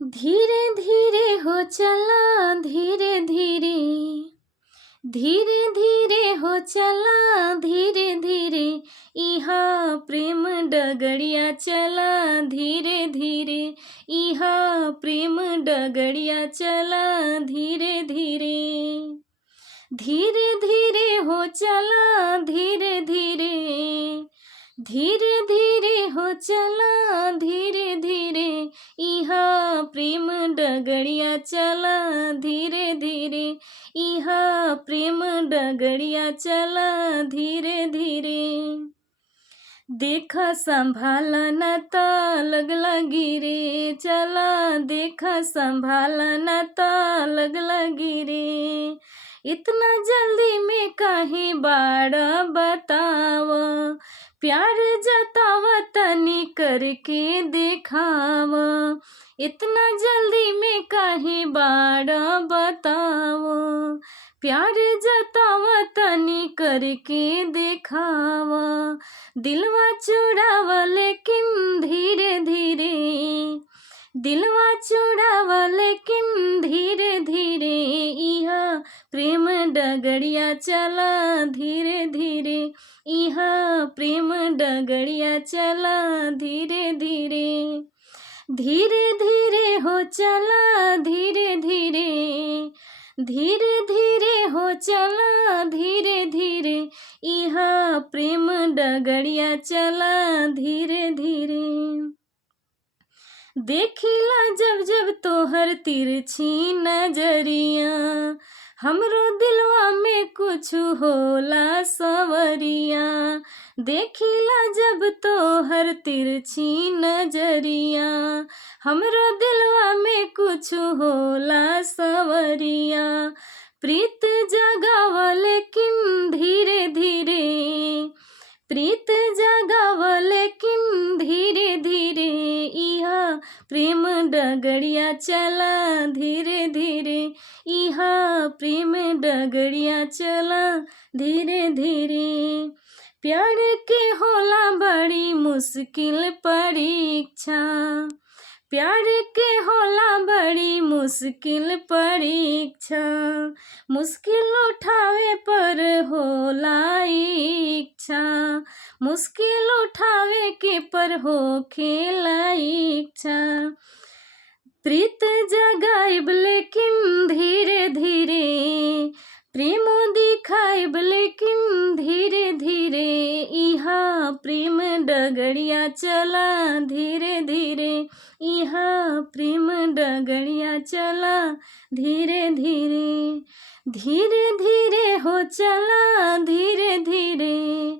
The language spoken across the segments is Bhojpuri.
धीरे धीरे हो चला, धीरे धीरे, धीरे धीरे हो चला, धीरे धीरे, इहा प्रेम डगड़िया चला, धीरे धीरे, इहा प्रेम डगड़िया चला, धीरे धीरे, धीरे धीरे हो चला, धीरे धीरे, धीरे धीरे हो चला, धीरे धीरे, इहा प्रेम डगड़िया चला, धीरे धीरे, इहा प्रेम डगड़िया चला, धीरे धीरे, देखा संभाला न ता लगला गिरे, चला देखा संभाला न ता लगला गिरे, इतना जल्दी में काहे बाड़ा बताव, प्यार जताव तनी करके देखाव, इतना जल्दी में काहे बाड़ा बताव, प्यार जताव तनी करके देखाव, दिलवा चुड़ाव लेकिन धीरे धीरे, दिलवा चुड़ाव लेकिन धीरे धीरे, इहा प्रेम डगड़िया चला, धीरे धीरे, इहा प्रेम डगड़िया चला, धीरे धीरे, धीरे धीरे हो चला, धीरे धीरे, धीरे धीरे हो चला, धीरे धीरे, इहा प्रेम डगड़िया चला, धीरे धीरे, देखिला जब जब तोहर तिरछी नजरिया, हमरो दिलवा में कुछ होला सवरिया, देखिला जब तोहर तिरछी नजरिया, हमरो दिलवा में कुछ होला सवरिया, प्रीत जगाव लेकिन धीरे धीरे, प्रीत जगाव लेकिन धीरे धीरे, इहा प्रेम डगड़िया चला, धीरे धीरे, इहा प्रेम डगड़िया चला, धीरे धीरे, प्यार के होला बड़ी मुश्किल परीक्षा, प्यार के होला बड़ी मुश्किल परीक्षा, मुश्किल उठावे पर होला इच्छा, मुश्किल उठावे के पर हो खेला इच्छा, प्रीत जगाइब लेकिन धीरे धीरे, प्रेमो दिखाइब लेकिन धीरे धीरे, इहा प्रेम डगड़िया चला, धीरे धीरे, इहा प्रेम डगड़िया चला, धीरे धीरे, धीरे धीरे हो चला, धीरे धीरे,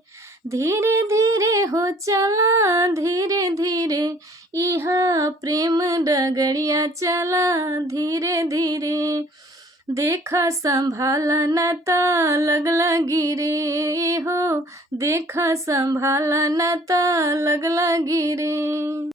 धीरे धीरे हो चला, धीरे धीरे, इहा प्रेम डगड़िया चला, धीरे धीरे, देखा संभाला न ता लगला गिरे हो, देखा संभाला न ता लगला गिरे।